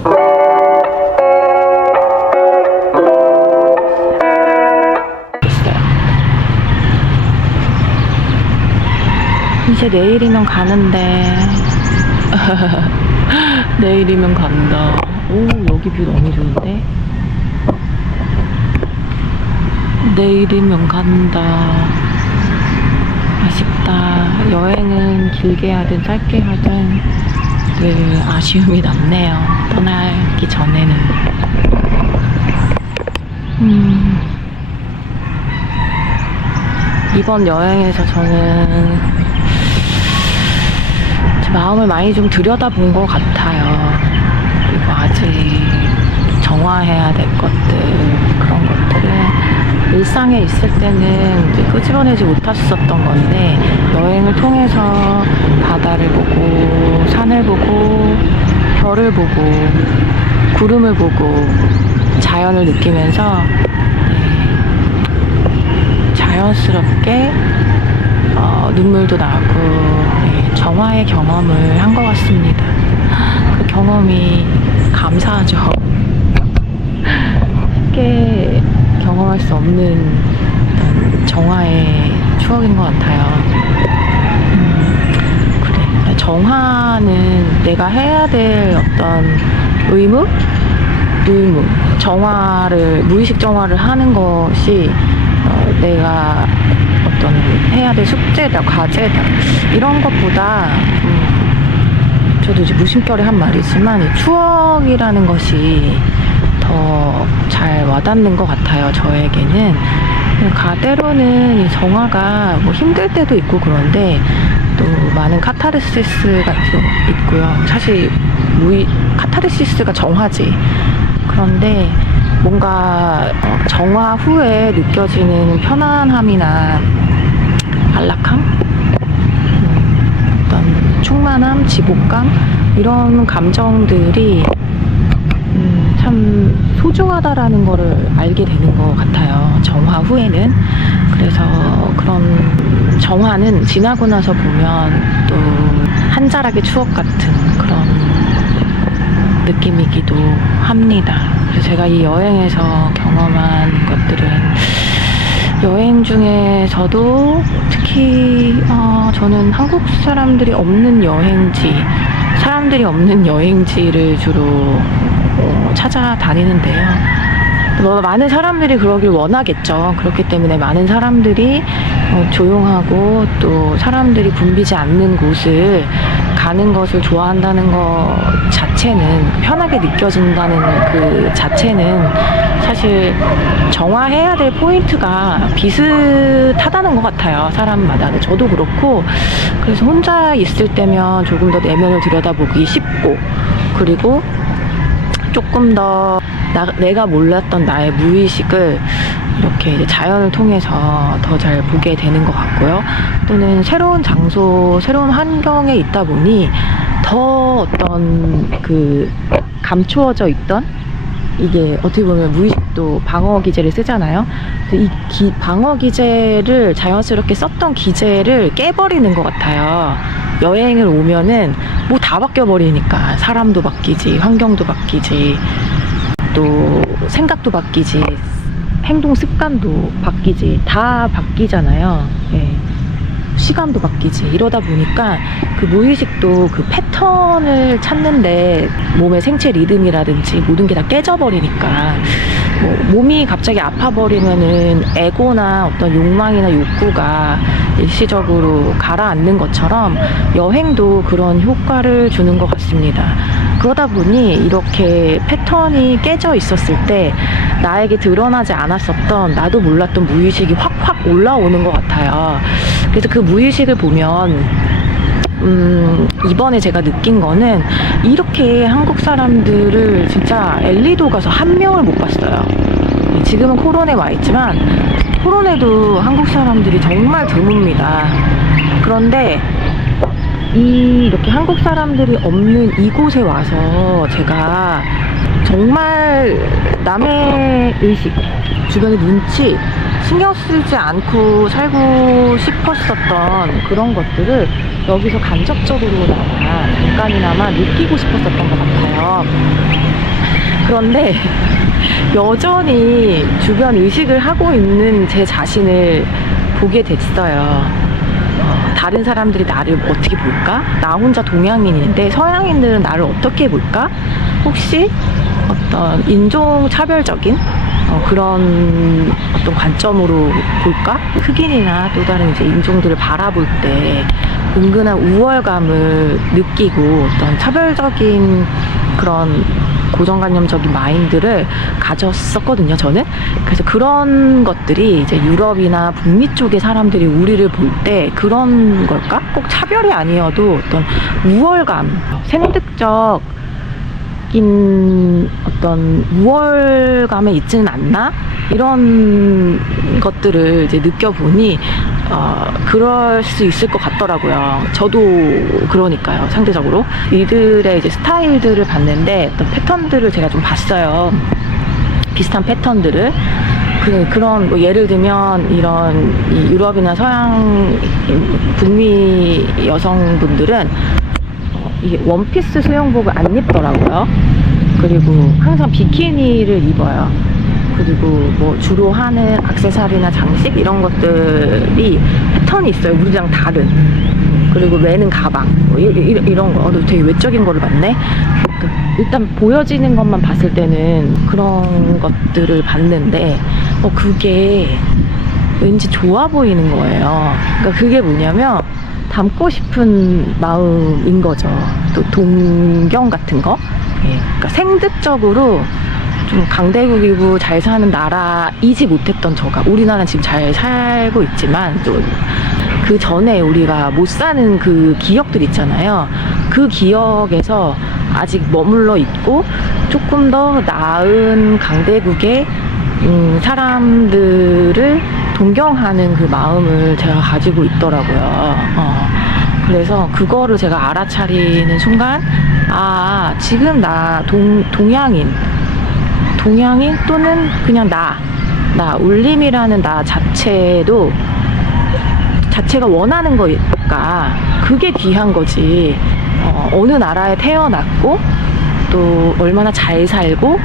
이제 내일이면 가는데 내일이면 간다. 오, 여기 뷰 너무 좋은데? 내일이면 간다. 아쉽다. 여행은 길게 하든 짧게 하든 늘 아쉬움이 남네요. 떠나기 전에는. 이번 여행에서 저는 제 마음을 많이 좀 들여다본 것 같아요. 그리고 아직 정화해야 될 것들, 그런 것들은 일상에 있을 때는 이제 끄집어내지 못했었던 건데, 여행을 통해서 바다를 보고 산을 보고 별을 보고 구름을 보고 자연을 느끼면서 자연스럽게 눈물도 나고 정화의 경험을 한 것 같습니다. 그 경험이 감사하죠. 쉽게 경험할 수 없는 어떤 정화의 추억인 것 같아요. 그래, 정화는 내가 해야 될 어떤 의무, 정화를, 무의식 정화를 하는 것이 내가 어떤 해야 될 숙제다, 과제다, 이런 것보다 저도 이제 무심결에 한 말이지만 이 추억이라는 것이 더 잘 와닿는 것 같아요. 저에게는. 때로는 이 정화가 뭐 힘들 때도 있고 그런데 또 많은 카타르시스가 있고요. 사실 카타르시스가 정화지. 그런데 뭔가 정화 후에 느껴지는 편안함이나 안락함, 어떤 충만함, 지복감, 이런 감정들이 참 소중하다라는 거를 알게 되는 것 같아요. 정화 후에는. 그래서 그런 정화는 지나고 나서 보면 또 한 자락의 추억 같은 그런 느낌이기도 합니다. 그래서 제가 이 여행에서 경험한 것들은, 여행 중에서도 특히 저는 한국 사람들이 없는 여행지를 주로 찾아다니는데요. 많은 사람들이 그러길 원하겠죠. 그렇기 때문에 많은 사람들이 조용하고 또 사람들이 붐비지 않는 곳을 가는 것을 좋아한다는 것 자체는, 편하게 느껴진다는 그 자체는 사실 정화해야 될 포인트가 비슷하다는 것 같아요. 사람마다. 저도 그렇고, 그래서 혼자 있을 때면 조금 더 내면을 들여다보기 쉽고, 그리고 조금 더 내가 몰랐던 나의 무의식을 이렇게 이제 자연을 통해서 더 잘 보게 되는 것 같고요. 또는 새로운 장소, 새로운 환경에 있다 보니 더 어떤 그 감추어져 있던, 이게 어떻게 보면 무의식도 방어 기제를 쓰잖아요. 이 방어 기제를, 자연스럽게 썼던 기제를 깨버리는 것 같아요. 여행을 오면은 뭐 다 바뀌어버리니까, 사람도 바뀌지, 환경도 바뀌지, 또 생각도 바뀌지, 행동 습관도 바뀌지, 다 바뀌잖아요. 예. 시간도 바뀌지. 이러다 보니까 그 무의식도 그 패턴을 찾는데, 몸의 생체 리듬이라든지 모든 게 다 깨져버리니까, 몸이 갑자기 아파버리면은 에고나 어떤 욕망이나 욕구가 일시적으로 가라앉는 것처럼 여행도 그런 효과를 주는 것 같습니다. 그러다 보니 이렇게 패턴이 깨져 있었을 때 나에게 드러나지 않았었던, 나도 몰랐던 무의식이 확확 올라오는 것 같아요. 그래서 그 무의식을 보면 이번에 제가 느낀 거는, 이렇게 한국 사람들을 진짜 엘리도 가서 한 명을 못 봤어요. 지금은 코론에 와 있지만 코론에도 한국 사람들이 정말 드뭅니다. 그런데 이렇게 한국 사람들이 없는 이곳에 와서 제가 정말 남의 의식, 주변의 눈치 신경 쓰지 않고 살고 싶었었던 그런 것들을 여기서 간접적으로나마 잠깐이나마 느끼고 싶었었던 것 같아요. 그런데 여전히 주변 의식을 하고 있는 제 자신을 보게 됐어요. 다른 사람들이 나를 어떻게 볼까? 나 혼자 동양인인데 서양인들은 나를 어떻게 볼까? 혹시 어떤 인종차별적인 그런 어떤 관점으로 볼까? 흑인이나 또 다른 이제 인종들을 바라볼 때 은근한 우월감을 느끼고 어떤 차별적인 그런 고정관념적인 마인드를 가졌었거든요, 저는. 그래서 그런 것들이 이제 유럽이나 북미 쪽의 사람들이 우리를 볼 때 그런 걸까? 꼭 차별이 아니어도 어떤 우월감, 생득적 어떤 우월감에 있지는 않나? 이런 것들을 이제 느껴보니 그럴 수 있을 것 같더라고요. 저도 그러니까요, 상대적으로. 이들의 이제 스타일들을 봤는데 어떤 패턴들을 제가 좀 봤어요. 비슷한 패턴들을. 그런 뭐 예를 들면 이런 이 유럽이나 서양 북미 여성분들은 이게 원피스 수영복을 안 입더라고요. 그리고 항상 비키니를 입어요. 그리고 뭐 주로 하는 액세서리나 장식 이런 것들이 패턴이 있어요. 우리랑 다른. 그리고 매는 가방 뭐 이런 거. 되게 외적인 거를 봤네. 일단 보여지는 것만 봤을 때는 그런 것들을 봤는데 그게 왠지 좋아 보이는 거예요. 그러니까 그게 뭐냐면 닮고 싶은 마음인 거죠. 또 동경 같은 거. 그러니까 생득적으로 좀 강대국이고 잘 사는 나라이지 못했던 저가, 우리나라는 지금 잘 살고 있지만 또 그 전에 우리가 못 사는 그 기억들 있잖아요. 그 기억에서 아직 머물러 있고 조금 더 나은 강대국의 사람들을 동경하는 그 마음을 제가 가지고 있더라고요. 그래서 그거를 제가 알아차리는 순간, 지금 나 동양인 또는 그냥 나 울림이라는 나 자체가 원하는 거니까 그게 귀한 거지. 어느 나라에 태어났고 또 얼마나 잘 살고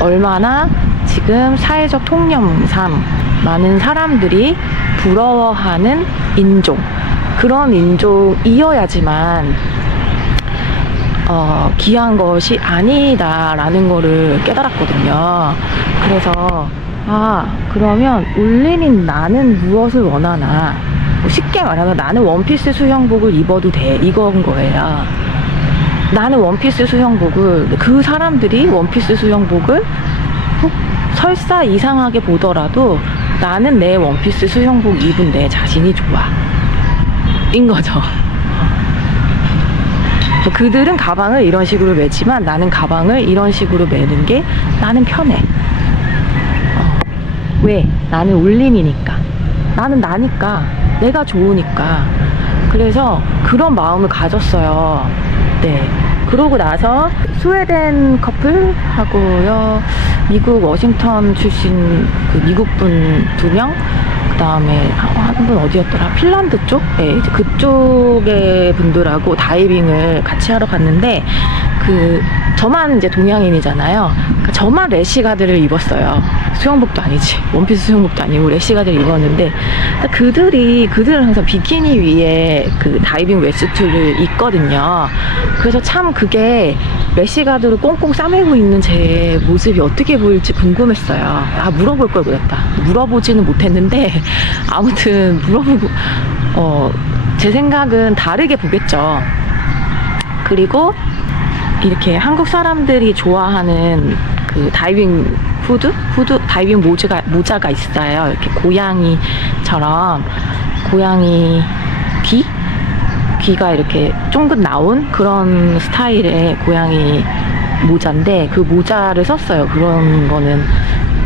얼마나 지금 사회적 통념상 많은 사람들이 부러워하는 인종, 그런 인종이어야지만 귀한 것이 아니다라는 거를 깨달았거든요. 그래서 그러면 울림인 나는 무엇을 원하나, 쉽게 말하면 나는 원피스 수영복을 입어도 돼, 이건 거예요. 나는 원피스 수영복을, 그 사람들이 원피스 수영복을 설사 이상하게 보더라도 나는 내 원피스 수영복 입은 내 자신이 좋아, 인 거죠. 그들은 가방을 이런 식으로 매지만 나는 가방을 이런 식으로 매는 게 나는 편해. 왜? 나는 울림이니까. 나는 나니까. 내가 좋으니까. 그래서 그런 마음을 가졌어요. 네. 그러고 나서 스웨덴 커플하고요, 미국 워싱턴 출신 그 미국분 2명, 그 다음에 한 분 어디였더라? 핀란드 쪽? 네, 이제 그쪽의 분들하고 다이빙을 같이 하러 갔는데, 저만 이제 동양인이잖아요. 그러니까 저만 래시가드를 입었어요. 수영복도 아니지, 원피스 수영복도 아니고 래시가드를 입었는데, 그들은 항상 비키니 위에 그 다이빙 웨스트를 입거든요. 그래서 참 그게 래시가드로 꽁꽁 싸매고 있는 제 모습이 어떻게 보일지 궁금했어요. 물어볼 걸 그랬다. 물어보지는 못했는데 아무튼 물어보고 제 생각은 다르게 보겠죠. 그리고 이렇게 한국 사람들이 좋아하는 그 다이빙 후드 다이빙 모자가 있어요. 이렇게 고양이처럼, 고양이 귀가 이렇게 쫑긋 나온 그런 스타일의 고양이 모자인데, 그 모자를 썼어요. 그런 거는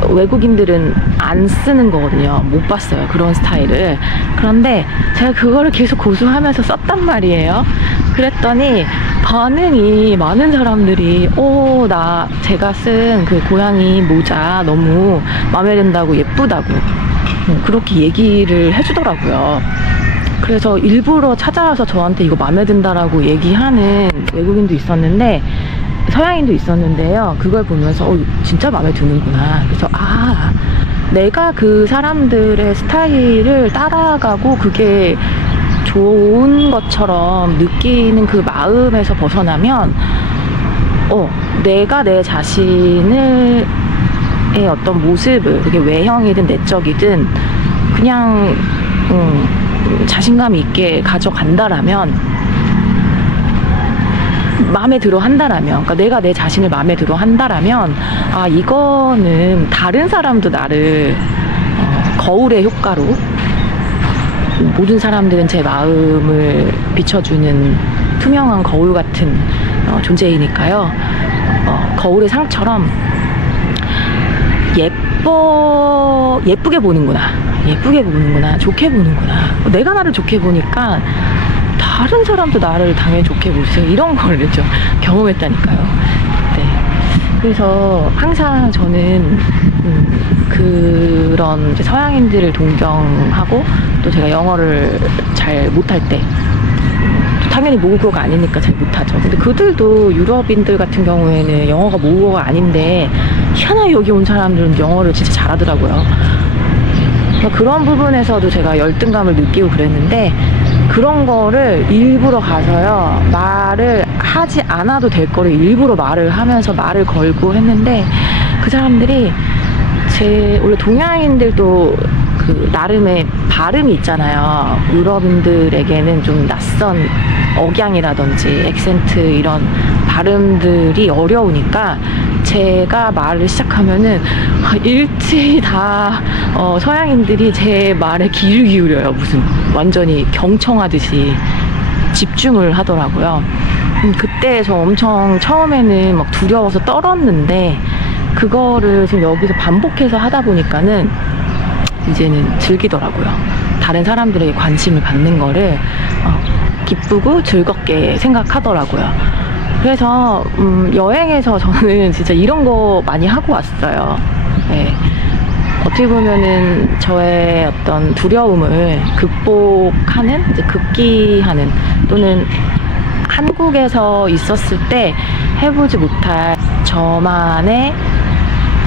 외국인들은 안 쓰는 거거든요. 못 봤어요, 그런 스타일을. 그런데 제가 그거를 계속 고수하면서 썼단 말이에요. 그랬더니 반응이, 많은 사람들이 제가 쓴 그 고양이 모자 너무 마음에 든다고, 예쁘다고 그렇게 얘기를 해주더라고요. 그래서 일부러 찾아와서 저한테 이거 마음에 든다라고 얘기하는 외국인도 있었는데, 서양인도 있었는데요. 그걸 보면서 진짜 마음에 드는구나. 그래서 내가 그 사람들의 스타일을 따라가고 그게 좋은 것처럼 느끼는 그 마음에서 벗어나면 내가 내 자신의 어떤 모습을, 그게 외형이든 내적이든 그냥 자신감 있게 가져간다라면, 마음에 들어 한다라면, 그러니까 내가 내 자신을 마음에 들어 한다라면, 이거는 다른 사람도 나를 거울의 효과로, 모든 사람들은 제 마음을 비춰주는 투명한 거울 같은 존재이니까요. 거울의 상처럼 예쁘게 보는구나, 좋게 보는구나. 내가 나를 좋게 보니까 다른 사람도 나를 당연히 좋게 보세요. 이런 걸 좀 경험했다니까요. 네. 그래서 항상 저는 그런 이제 서양인들을 동경하고, 또 제가 영어를 잘 못할 때, 당연히 모국어가 아니니까 잘 못하죠. 근데 그들도, 유럽인들 같은 경우에는 영어가 모국어가 아닌데 희한하게 여기 온 사람들은 영어를 진짜 잘하더라고요. 그런 부분에서도 제가 열등감을 느끼고 그랬는데, 그런 거를 일부러 가서요, 말을 하지 않아도 될 거를 일부러 말을 하면서 말을 걸고 했는데, 그 사람들이 원래 동양인들도 그 나름의 발음이 있잖아요. 유럽인들에게는 좀 낯선 억양이라든지 액센트, 이런 발음들이 어려우니까 제가 말을 시작하면은 일제히 다 서양인들이 제 말에 귀를 기울여요. 무슨 완전히 경청하듯이 집중을 하더라고요. 그때 저 엄청 처음에는 막 두려워서 떨었는데, 그거를 지금 여기서 반복해서 하다 보니까는 이제는 즐기더라고요. 다른 사람들에게 관심을 받는 거를 기쁘고 즐겁게 생각하더라고요. 그래서 여행에서 저는 진짜 이런 거 많이 하고 왔어요. 네. 어떻게 보면은 저의 어떤 두려움을 극복하는, 이제 극기하는, 또는 한국에서 있었을 때 해보지 못할 저만의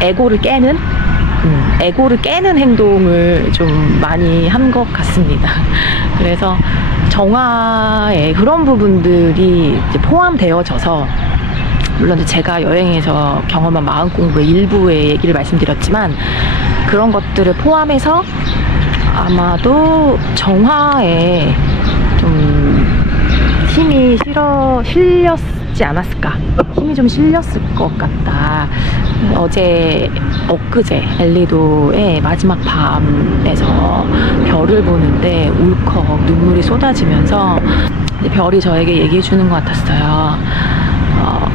에고를 깨는 행동을 좀 많이 한 것 같습니다. 그래서 정화에 그런 부분들이 이제 포함되어져서, 물론 이제 제가 여행에서 경험한 마음 공부의 일부의 얘기를 말씀드렸지만, 그런 것들을 포함해서 아마도 정화에 좀 힘이 실렸지 않았을까, 힘이 좀 실렸을 것 같다. 엊그제 엘리도의 마지막 밤에서 별을 보는데 울컥 눈물이 쏟아지면서 별이 저에게 얘기해 주는 것 같았어요.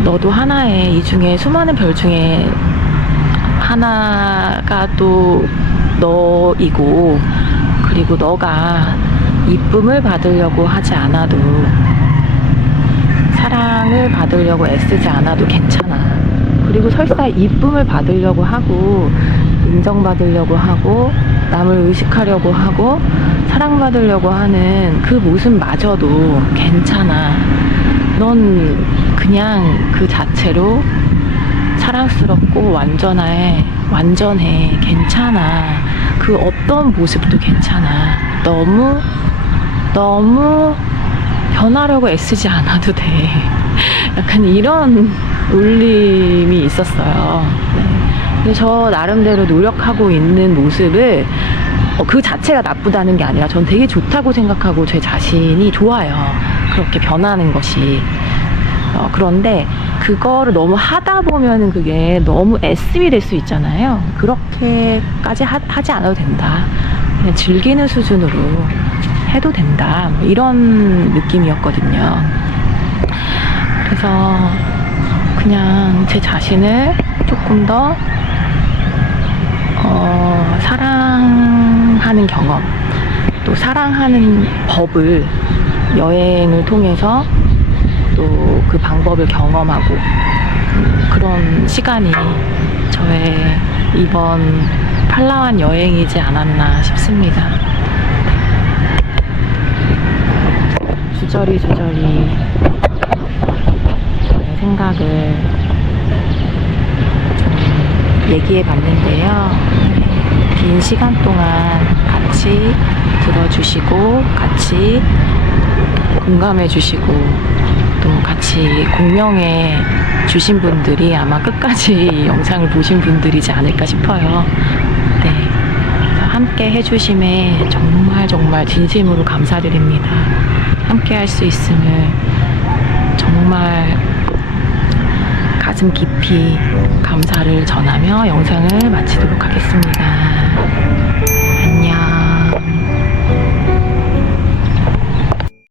너도 하나의, 이 중에 수많은 별 중에 하나가 또 너이고, 그리고 너가 이쁨을 받으려고 하지 않아도, 사랑을 받으려고 애쓰지 않아도 괜찮아. 그리고 설사 이쁨을 받으려고 하고, 인정받으려고 하고, 남을 의식하려고 하고, 사랑받으려고 하는 그 모습마저도 괜찮아. 넌 그냥 그 자체로 사랑스럽고 완전해, 괜찮아. 그 어떤 모습도 괜찮아. 너무 변하려고 애쓰지 않아도 돼. 약간 이런 울림이 있었어요. 네. 그래서 저 나름대로 노력하고 있는 모습을 그 자체가 나쁘다는 게 아니라 전 되게 좋다고 생각하고 제 자신이 좋아요. 그렇게 변하는 것이. 그런데 그거를 너무 하다 보면은 그게 너무 애씀이 될 수 있잖아요. 그렇게까지 하지 않아도 된다. 그냥 즐기는 수준으로 해도 된다. 뭐 이런 느낌이었거든요. 그래서 그냥 제 자신을 조금 더 사랑하는 경험, 또 사랑하는 법을 여행을 통해서 또 그 방법을 경험하고, 그런 시간이 저의 이번 팔라완 여행이지 않았나 싶습니다. 주저리 저의 생각을 좀 얘기해 봤는데요. 긴 시간 동안 같이 들어주시고 같이 공감해 주시고 또 같이 공명해 주신 분들이 아마 끝까지 영상을 보신 분들이지 않을까 싶어요. 네. 함께 해주심에 정말 진심으로 감사드립니다. 함께 할 수 있음을 정말 가슴 깊이 감사를 전하며 영상을 마치도록 하겠습니다.